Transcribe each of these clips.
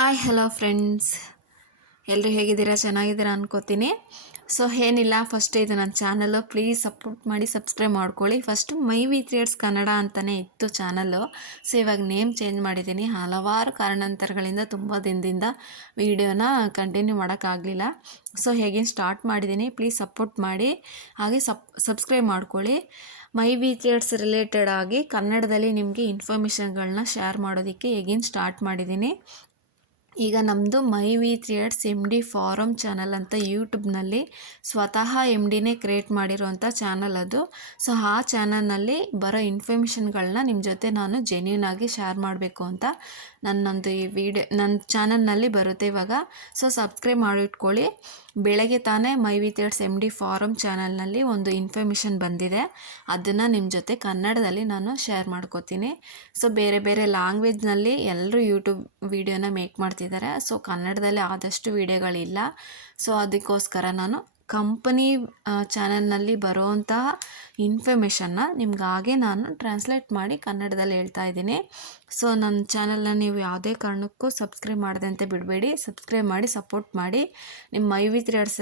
Hi hello friends ಎಲ್ಲರೂ ಹೇಗಿದ್ದೀರಾ? ಚೆನ್ನಾಗಿದ್ದೀರಾ ಅನ್ಕೋತೀನಿ. ಸೊ ಏನಿಲ್ಲ ಫಸ್ಟ್ ಇದು ನನ್ನ ಚಾನಲ್ಲು ಪ್ಲೀಸ್ ಸಪೋರ್ಟ್ ಮಾಡಿ ಸಬ್ಸ್ಕ್ರೈಬ್ ಮಾಡ್ಕೊಳ್ಳಿ. First my V three ads Kannada ಅಂತಲೇ ಇತ್ತು ಚಾನಲ್ಲು ಸೊ ಇವಾಗ ನೇಮ್ ಚೇಂಜ್ ಮಾಡಿದ್ದೀನಿ. ಹಲವಾರು ಕಾರಣಾಂತರಗಳಿಂದ ತುಂಬ ದಿನದಿಂದ ವೀಡಿಯೋನ ಕಂಟಿನ್ಯೂ ಮಾಡೋಕ್ಕಾಗಲಿಲ್ಲ ಸೊ ಹೇಗೆ ಸ್ಟಾರ್ಟ್ ಮಾಡಿದ್ದೀನಿ ಪ್ಲೀಸ್ ಸಪೋರ್ಟ್ ಮಾಡಿ. ಹಾಗೆ ಸಪ್ ಸಬ್ಸ್ಕ್ರೈಬ್ ಮಾಡ್ಕೊಳ್ಳಿ. ಮೈ ವಿ ಥ್ರಿಯೇಟ್ಸ್ ರಿಲೇಟೆಡ್ ಆಗಿ ಕನ್ನಡದಲ್ಲಿ ನಿಮಗೆ ಇನ್ಫಾರ್ಮೇಷನ್ಗಳನ್ನ ಶೇರ್ ಮಾಡೋದಕ್ಕೆ ಹೇಗೇನು ಸ್ಟಾರ್ಟ್ ಮಾಡಿದ್ದೀನಿ. ಈಗ ನಮ್ಮದು My V three ads M D forum channel ಅಂತ ಯೂಟ್ಯೂಬ್ನಲ್ಲಿ ಸ್ವತಃ ಎಂ ಡಿನೇ ಕ್ರಿಯೇಟ್ ಮಾಡಿರೋವಂಥ ಚಾನಲ್ ಅದು. ಸೊ ಆ ಚಾನಲ್ನಲ್ಲಿ ಬರೋ ಇನ್ಫಾರ್ಮೇಷನ್ಗಳನ್ನ ನಿಮ್ಮ ಜೊತೆ ನಾನು ಜೆನ್ಯೂನ್ ಆಗಿ ಶೇರ್ ಮಾಡಬೇಕು ಅಂತ ನನ್ನೊಂದು ಈ ವಿಡಿಯೋ ನನ್ನ ಚಾನಲ್ನಲ್ಲಿ ಬರುತ್ತೆ ಇವಾಗ. ಸೊ ಸಬ್ಸ್ಕ್ರೈಬ್ ಮಾಡಿಟ್ಕೊಳ್ಳಿ. ಬೆಳಗ್ಗೆ ತಾನೇ my V three ads M D forum ಚಾನಲ್ನಲ್ಲಿ ಒಂದು ಇನ್ಫಾರ್ಮೇಷನ್ ಬಂದಿದೆ. ಅದನ್ನು ನಿಮ್ಮ ಜೊತೆ ಕನ್ನಡದಲ್ಲಿ ನಾನು ಶೇರ್ ಮಾಡ್ಕೋತೀನಿ. ಸೊ ಬೇರೆ ಬೇರೆ ಲ್ಯಾಂಗ್ವೇಜ್ನಲ್ಲಿ ಎಲ್ಲರೂ ಯೂಟ್ಯೂಬ್ ವೀಡಿಯೋನ ಮೇಕ್ ಮಾಡ್ತಿದ್ದಾರೆ. ಸೊ ಕನ್ನಡದಲ್ಲಿ ಆದಷ್ಟು ವಿಡಿಯೋಗಳಿಲ್ಲ. ಸೊ ಅದಕ್ಕೋಸ್ಕರ ನಾನು ಕಂಪನಿ ಚಾನಲ್ನಲ್ಲಿ ಬರುವಂತಹ ಇನ್ಫಾರ್ಮೇಷನ್ನ ಹಾಗೆ ನಾನು ಟ್ರಾನ್ಸ್ಲೇಟ್ ಮಾಡಿ ಕನ್ನಡದಲ್ಲಿ ಹೇಳ್ತಾ ಇದ್ದೀನಿ. ಸೊ ನನ್ನ ಚಾನಲ್ನ ನೀವು ಯಾವುದೇ ಕಾರಣಕ್ಕೂ ಸಬ್ಸ್ಕ್ರೈಬ್ ಮಾಡದಂತೆ ಬಿಡಬೇಡಿ. ಸಬ್ಸ್ಕ್ರೈಬ್ ಮಾಡಿ ಸಪೋರ್ಟ್ ಮಾಡಿ. ನಿಮ್ಮ my V three ads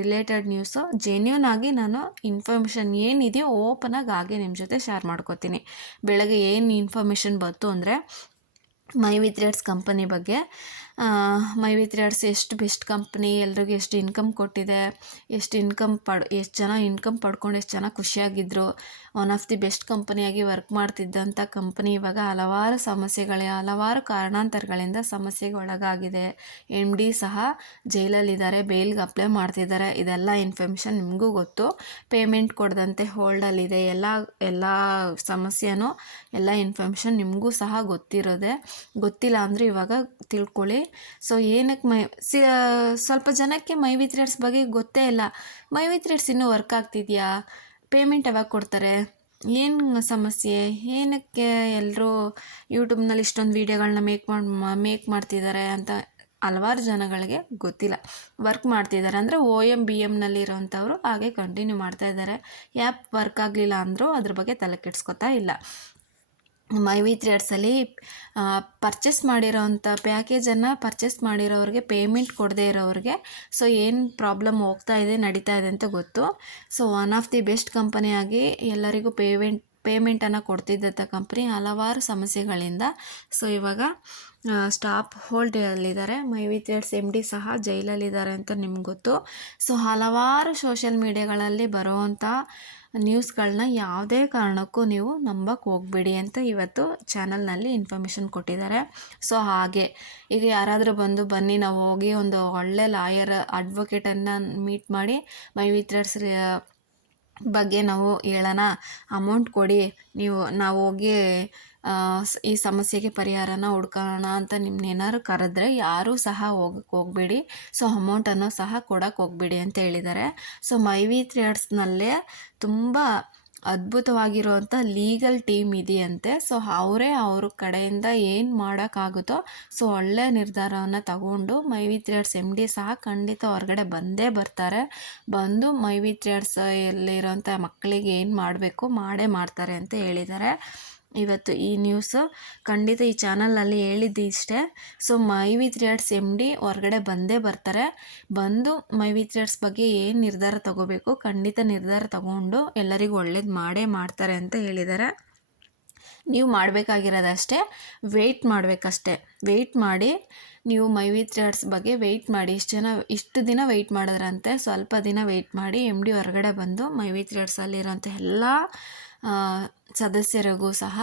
related news genuine ಆಗಿ ನಾನು ಇನ್ಫಾರ್ಮೇಷನ್ ಏನಿದೆಯೋ ಓಪನಾಗಿ ಹಾಗೆ ನಿಮ್ಮ ಜೊತೆ ಶೇರ್ ಮಾಡ್ಕೋತೀನಿ. ಬೆಳಗ್ಗೆ ಏನು ಇನ್ಫಾರ್ಮೇಷನ್ ಬಂತು ಅಂದರೆ ಮೈ ವಿತ್ ರೇಡ್ಸ್ ಕಂಪನಿ ಬಗ್ಗೆ ಮೈ ವಿತ್ ರೇಡ್ಸ್ ಎಷ್ಟು ಬೆಸ್ಟ್ ಕಂಪ್ನಿ, ಎಲ್ರಿಗೂ ಎಷ್ಟು ಇನ್ಕಮ್ ಕೊಟ್ಟಿದೆ, ಎಷ್ಟು ಇನ್ಕಮ್ ಪಡ್, ಎಷ್ಟು ಜನ ಇನ್ಕಮ್ ಪಡ್ಕೊಂಡು ಎಷ್ಟು ಜನ ಖುಷಿಯಾಗಿದ್ದರು ಒನ್ ಆಫ್ ದಿ ಬೆಸ್ಟ್ ಕಂಪನಿಯಾಗಿ ವರ್ಕ್ ಮಾಡ್ತಿದ್ದಂಥ ಕಂಪ್ನಿ ಇವಾಗ ಹಲವಾರು ಸಮಸ್ಯೆಗಳೇ, ಹಲವಾರು ಕಾರಣಾಂತರಗಳಿಂದ ಸಮಸ್ಯೆಗೆ ಒಳಗಾಗಿದೆ. ಎಂ ಡಿ ಸಹ ಜೈಲಲ್ಲಿದ್ದಾರೆ ಬೇಲ್ಗೆ ಅಪ್ಲೈ ಮಾಡ್ತಿದ್ದಾರೆ. ಇದೆಲ್ಲ ಇನ್ಫಾರ್ಮೇಷನ್ ನಿಮಗೂ ಗೊತ್ತು. ಪೇಮೆಂಟ್ ಕೊಡದಂತೆ ಹೋಲ್ಡಲ್ಲಿದೆ ಎಲ್ಲ ಎಲ್ಲ ಸಮಸ್ಯೆನೂ, ಎಲ್ಲ ಇನ್ಫಾರ್ಮೇಷನ್ ನಿಮಗೂ ಸಹ ಗೊತ್ತಿರೋದೆ. ಗೊತ್ತಿಲ್ಲ ಅಂದರೆ ಇವಾಗ ತಿಳ್ಕೊಳ್ಳಿ. ಸೊ ಏನಕ್ಕೆ ಮೈ, ಸಿ ಸ್ವಲ್ಪ ಜನಕ್ಕೆ ಮೈ ವಿತ್ ಥ್ರೆಡ್ಸ್ ಬಗ್ಗೆ ಗೊತ್ತೇ ಇಲ್ಲ. ಮೈ ವಿತ್ ಥ್ರೆಡ್ಸ್ ಇನ್ನೂ ವರ್ಕ್ ಆಗ್ತಿದೆಯಾ? ಪೇಮೆಂಟ್ ಯಾವಾಗ ಕೊಡ್ತಾರೆ? ಏನು ಸಮಸ್ಯೆ? ಏನಕ್ಕೆ ಎಲ್ಲರೂ ಯೂಟ್ಯೂಬ್ನಲ್ಲಿ ಇಷ್ಟೊಂದು ವೀಡಿಯೋಗಳನ್ನ ಮೇಕ್ ಮಾಡಿ ಮೇಕ್ ಮಾಡ್ತಿದ್ದಾರೆ ಅಂತ ಹಲವಾರು ಜನಗಳಿಗೆ ಗೊತ್ತಿಲ್ಲ. ವರ್ಕ್ ಮಾಡ್ತಿದ್ದಾರೆ ಅಂದರೆ ಓ ಎಂ ಬಿ ಎಮ್ನಲ್ಲಿ ಇರೋವಂಥವ್ರು ಹಾಗೆ ಕಂಟಿನ್ಯೂ ಮಾಡ್ತಾ ಇದ್ದಾರೆ. ಆ್ಯಪ್ ವರ್ಕ್ ಆಗಲಿಲ್ಲ ಅಂದರೂ ಅದ್ರ ಬಗ್ಗೆ ತಲೆ ಕೆಡ್ಸ್ಕೊತಾ ಇಲ್ಲ. ಮೈ ವಿ ತ್ರೇಡ್ಸಲ್ಲಿ ಪರ್ಚೇಸ್ ಮಾಡಿರೋವಂಥ ಪ್ಯಾಕೇಜನ್ನು ಪರ್ಚೇಸ್ ಮಾಡಿರೋರಿಗೆ ಪೇಮೆಂಟ್ ಕೊಡದೇ ಇರೋರಿಗೆ ಸೊ ಏನು ಪ್ರಾಬ್ಲಮ್ ಹೋಗ್ತಾ ಇದೆ, ನಡೀತಾ ಇದೆ ಅಂತ ಗೊತ್ತು. So one of the best ಕಂಪನಿಯಾಗಿ ಎಲ್ಲರಿಗೂ ಪೇಮೆಂಟ್ ಪೇಮೆಂಟನ್ನು ಕೊಡ್ತಿದ್ದಂಥ ಕಂಪ್ನಿ ಹಲವಾರು ಸಮಸ್ಯೆಗಳಿಂದ. ಸೊ ಇವಾಗ stop ಹೋಲ್ಡಲ್ಲಿದ್ದಾರೆ my V three ads M D ಸಹ ಜೈಲಲ್ಲಿದ್ದಾರೆ ಅಂತ ನಿಮ್ಗೆ ಗೊತ್ತು. ಸೊ ಹಲವಾರು ಸೋಷಿಯಲ್ ಮೀಡಿಯಾಗಳಲ್ಲಿ ಬರುವಂಥ ನ್ಯೂಸ್ಗಳನ್ನ ಯಾವುದೇ ಕಾರಣಕ್ಕೂ ನೀವು ನಂಬಕ್ಕೆ ಹೋಗಬೇಡಿ ಅಂತ ಇವತ್ತು ಚಾನಲ್ನಲ್ಲಿ ಇನ್ಫಾರ್ಮೇಷನ್ ಕೊಟ್ಟಿದ್ದಾರೆ. ಸೊ ಹಾಗೆ, ಈಗ ಯಾರಾದರೂ ಬಂದು ಬನ್ನಿ, ನಾವು ಹೋಗಿ ಒಂದು ಒಳ್ಳೆ ಲಾಯರ್ ಅಡ್ವೊಕೇಟನ್ನು ಮೀಟ್ ಮಾಡಿ ಮೈ ವಿತ್ರಡ್ಸ್ ಬಗ್ಗೆ ನಾವು ಹೇಳೋಣ. ಅಮೌಂಟ್ ಕೊಡಿ. ನೀವು, ನಾವು ಹೋಗಿ ಈ ಸಮಸ್ಯೆಗೆ ಪರಿಹಾರನ ಹುಡ್ಕೋಣ ಅಂತ ನಿಮ್ಮನ್ನೇನಾದ್ರು ಕರೆದ್ರೆ ಯಾರೂ ಸಹ ಹೋಗಕ್ಕೆ ಹೋಗಬೇಡಿ. ಸೊ ಅಮೌಂಟನ್ನು ಸಹ ಕೊಡಕ್ಕೆ ಹೋಗಬೇಡಿ ಅಂತ ಹೇಳಿದ್ದಾರೆ ಸೊ ಮೈ ವಿ ಥ್ರೇಡ್ಸ್ನಲ್ಲೇ ತುಂಬ ಅದ್ಭುತವಾಗಿರುವಂಥ ಲೀಗಲ್ ಟೀಮ್ ಇದೆಯಂತೆ. ಸೊ, ಅವರೇ ಅವ್ರ ಕಡೆಯಿಂದ ಏನು ಮಾಡೋಕ್ಕಾಗುತ್ತೋ, ಸೊ ಒಳ್ಳೆಯ ನಿರ್ಧಾರವನ್ನು ತಗೊಂಡು ಮೈವಿ ಥ್ರೇಡ್ಸ್ ಎಂ ಡಿ ಸಹ ಖಂಡಿತ ಹೊರಗಡೆ ಬಂದೇ ಬರ್ತಾರೆ. ಬಂದು ಮೈವಿ ಎಲ್ಲಿರೋಂಥ ಮಕ್ಕಳಿಗೆ ಏನು ಮಾಡಬೇಕು, ಮಾಡೇ ಮಾಡ್ತಾರೆ ಅಂತ ಹೇಳಿದ್ದಾರೆ. ಇವತ್ತು ಈ ನ್ಯೂಸು ಖಂಡಿತ ಈ ಚಾನಲ್ನಲ್ಲಿ ಹೇಳಿದ್ದು ಇಷ್ಟೇ. So my V three ads M D ಹೊರಗಡೆ ಬಂದೇ ಬರ್ತಾರೆ. ಬಂದು ಮೈ ವಿ ಬಗ್ಗೆ ಏನು ನಿರ್ಧಾರ ತಗೋಬೇಕು? ಖಂಡಿತ ನಿರ್ಧಾರ ತಗೊಂಡು ಎಲ್ಲರಿಗೂ ಒಳ್ಳೇದು ಮಾಡೇ ಮಾಡ್ತಾರೆ ಅಂತ ಹೇಳಿದ್ದಾರೆ ನೀವು ಮಾಡಬೇಕಾಗಿರೋದಷ್ಟೇ ವೆಯ್ಟ್ ಮಾಡಬೇಕಷ್ಟೇ. ವೆಯ್ಟ್ ಮಾಡಿ, ನೀವು ಮೈ ವಿ ಬಗ್ಗೆ ವೆಯ್ಟ್ ಮಾಡಿ. ಇಷ್ಟು ಜನ, ಇಷ್ಟು ದಿನ ವೆಯ್ಟ್ ಮಾಡಿದ್ರಂತೆ. ಸ್ವಲ್ಪ ದಿನ ವೆಯ್ಟ್ ಮಾಡಿ ಎಂ ಡಿ ಹೊರಗಡೆ ಬಂದು ಮೈ ವಿ ತ್ರಿಯರ್ಸಲ್ಲಿರೋಂಥ ಎಲ್ಲ ಸದಸ್ಯರಿಗೂ ಸಹ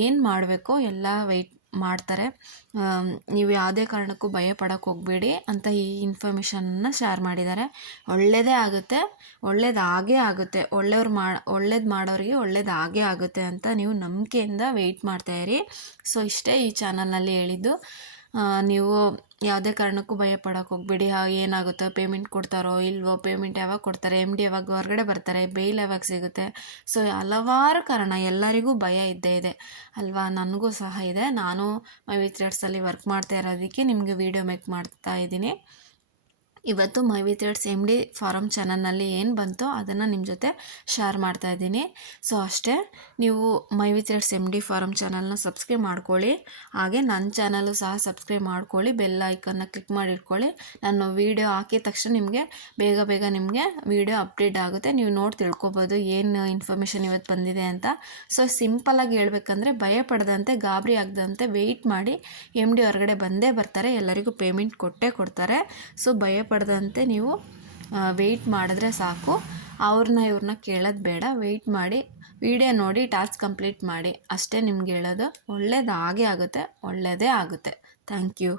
ಏನು ಮಾಡಬೇಕೋ ಎಲ್ಲ ವೆಯ್ಟ್ ಮಾಡ್ತಾರೆ. ನೀವು ಯಾವುದೇ ಕಾರಣಕ್ಕೂ ಭಯ ಹೋಗಬೇಡಿ ಅಂತ ಈ ಇನ್ಫಾರ್ಮೇಷನನ್ನು ಶೇರ್ ಮಾಡಿದ್ದಾರೆ. ಒಳ್ಳೆಯದೇ ಆಗುತ್ತೆ, ಒಳ್ಳೇದಾಗೇ ಆಗುತ್ತೆ. ಒಳ್ಳೆಯವ್ರು ಮಾಡಿ ಒಳ್ಳೇದು ಮಾಡೋರಿಗೆ ಒಳ್ಳೇದಾಗೇ ಆಗುತ್ತೆ ಅಂತ ನೀವು ನಂಬಿಕೆಯಿಂದ ವೆಯ್ಟ್ ಮಾಡ್ತಾಯಿರಿ ಸೊ ಇಷ್ಟೇ ಈ ಚಾನಲ್ನಲ್ಲಿ ಹೇಳಿದ್ದು. ನೀವು ಯಾವುದೇ ಕಾರಣಕ್ಕೂ ಭಯ ಪಡೋಕೆ ಹೋಗ್ಬೇಡಿ ಏನಾಗುತ್ತೋ ಪೇಮೆಂಟ್ ಕೊಡ್ತಾರೋ ಇಲ್ವೋ ಪೇಮೆಂಟ್ ಯಾವಾಗ ಕೊಡ್ತಾರೆ ಎಂ ಡಿ ಯಾವಾಗ ಹೊರಗಡೆ ಬರ್ತಾರೆ ಬೇಲ್ ಯಾವಾಗ ಸಿಗುತ್ತೆ. ಸೊ ಹಲವಾರು ಕಾರಣ, ಎಲ್ಲರಿಗೂ ಭಯ ಇದ್ದೇ ಇದೆ. ಅಲ್ವಾ? ನನಗೂ ಸಹ ಇದೆ. ನಾನು ಮೈ ವಿತ್ ವರ್ಕ್ ಮಾಡ್ತಾ ಇರೋದಕ್ಕೆ ನಿಮಗೆ ವೀಡಿಯೋ ಮೇಕ್ ಮಾಡ್ತಾ ಇದ್ದೀನಿ. ಇವತ್ತು my V three ads M D forum ಚಾನಲ್ನಲ್ಲಿ ಏನು ಬಂತೋ ಅದನ್ನು ನಿಮ್ಮ ಜೊತೆ ಶೇರ್ ಮಾಡ್ತಾ ಇದ್ದೀನಿ. ಸೊ ಅಷ್ಟೇ, ನೀವು my V three ads M D forum ಚಾನಲ್ನ ಸಬ್ಸ್ಕ್ರೈಬ್ ಮಾಡ್ಕೊಳ್ಳಿ. ಹಾಗೆ ನನ್ನ ಚಾನಲ್ಲು ಸಹ ಸಬ್ಸ್ಕ್ರೈಬ್ ಮಾಡ್ಕೊಳ್ಳಿ, ಬೆಲ್ ಐಕನ್ನ ಕ್ಲಿಕ್ ಮಾಡಿ ಇಟ್ಕೊಳ್ಳಿ. ನಾನು ವೀಡಿಯೋ ಹಾಕಿದ ತಕ್ಷಣ ನಿಮಗೆ ಬೇಗ ಬೇಗ ನಿಮಗೆ ವೀಡಿಯೋ ಅಪ್ಡೇಟ್ ಆಗುತ್ತೆ. ನೀವು ನೋಡಿ ತಿಳ್ಕೊಬೋದು ಏನು ಇನ್ಫಾರ್ಮೇಷನ್ ಇವತ್ತು ಬಂದಿದೆ ಅಂತ. ಸೊ ಸಿಂಪಲಾಗಿ ಹೇಳ್ಬೇಕಂದ್ರೆ ಭಯ ಪಡದಂತೆ, ಗಾಬರಿ ಆಗದಂತೆ ವೆಯ್ಟ್ ಮಾಡಿ ಎಂ ಡಿ ಹೊರಗಡೆ ಬಂದೇ ಬರ್ತಾರೆ. ಎಲ್ಲರಿಗೂ ಪೇಮೆಂಟ್ ಕೊಟ್ಟೇ ಕೊಡ್ತಾರೆ. ಸೊ ಭಯ ಪಡದಂತೆ ನೀವು ವೆಯ್ಟ್ ಮಾಡಿದ್ರೆ ಸಾಕು. ಅವ್ರನ್ನ ಇವ್ರನ್ನ ಕೇಳೋದು ಬೇಡ. ವೆಯ್ಟ್ ಮಾಡಿ ವಿಡಿಯೋ ನೋಡಿ ಟಾಸ್ಕ್ ಕಂಪ್ಲೀಟ್ ಮಾಡಿ. ಅಷ್ಟೇ ನಿಮ್ಗೆ ಹೇಳೋದು. ಒಳ್ಳೇದು ಆಗೇ ಆಗುತ್ತೆ ಒಳ್ಳೆಯದೇ ಆಗುತ್ತೆ. Thank you